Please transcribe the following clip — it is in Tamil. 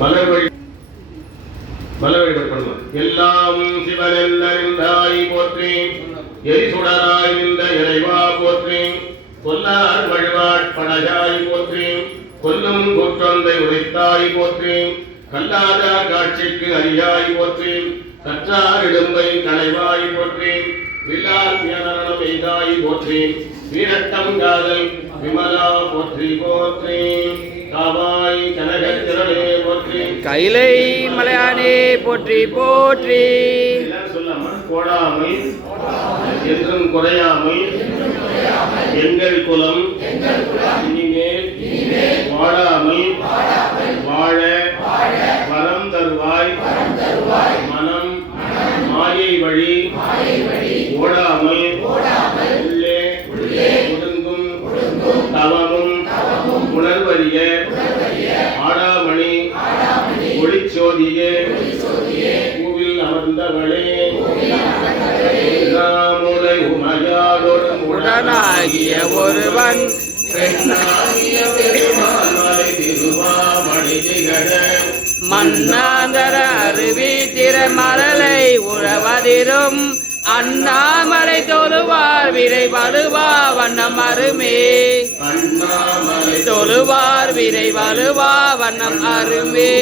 மலர்வழி மலர்வழி பண்ணுவோம். எல்லாம் சிவனெல்லறிந்தாய் போற்றி எரிசுடராய் நின்ற இறைவா போற்றி கொல்லார் வழிபாட் போற்றி கொல்லும் குற்றந்தை உரைத்தாய் போற்றி கல்லாத காட்சிக்கு அறியாய் போற்றி கற்றார் இடும்பை களைவாய் போற்றி வில்லால் வியனரணம் எய்தாய் போற்றி வீரட்டம் காதல் விமலா போற்றி போற்றி. கைலை மலையானே போற்றி போற்றி. சொல்லாமல் கோடாமல் என்றும் குறையாமல் எங்கள் குலம் இனிமேல் வாழாமல் வாழ வரம் தருவாய். மனம் மாயை வழி. ஓடாமல் ஆடாமணி ஒளிச்சோதியே பூவில் அமர்ந்தவளே நாமுலை உமையாடொரு உடனாகிய ஒருவன் பெண்ணாகிய பெருமானாய் திருவாமணி திகழ. மன்னாந்தர அருவி திறமரலை உழவதிரும் அண்ணாமலை தொழுவார் விரை வலுவா வண்ணம் அருமே. அண்ணாமலை தொழுவார் விரை வலுவா வண்ணம் அருமே